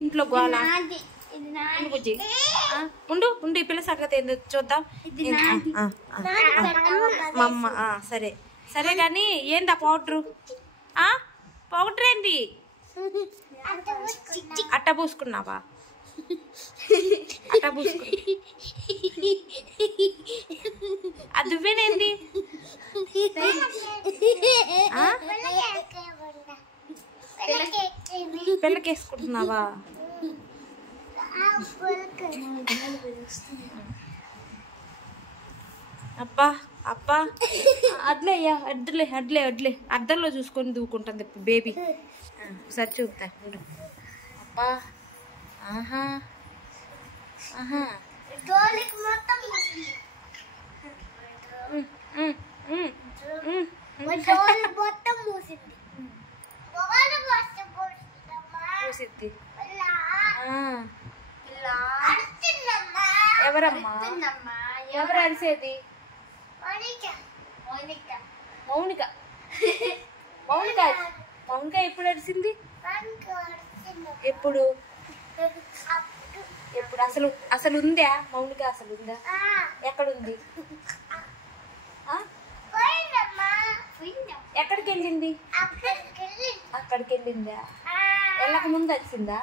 ఇంట్లో గోళ బుజ్జి ఉండు ఉండు ఈ పిల్ల సంగతి ఏందో చూద్దాం. మా అమ్మ సరే సరే కానీ ఏందా పౌడరు పౌడర్ ఏంది అట్ట పూసుకున్నావా అట్ట పూసుకు అది నువ్వేనేంది పిల్లకేసుకుంటున్నావా అబ్బా అబ్బా అడ్లే అయ్యా అడ్లే అడ్లే అడ్లే అద్దంలో చూసుకొని దూకుంటుంది బేబీ. సరి చూపుతా అబ్బా ఆహా ఆహా ఎవరమ్మా ఎవరు అరిసేది మౌనిక మౌనిక మౌనిక ఎప్పుడు అరిసింది ఎప్పుడు ఎప్పుడు అసలు అసలు ఉందా మౌనిక అసలు ఉందా ఎక్కడుంది ఎక్కడికి వెళ్ళింది అక్కడికి వెళ్ళిందా వెళ్ళక ముందు వచ్చిందా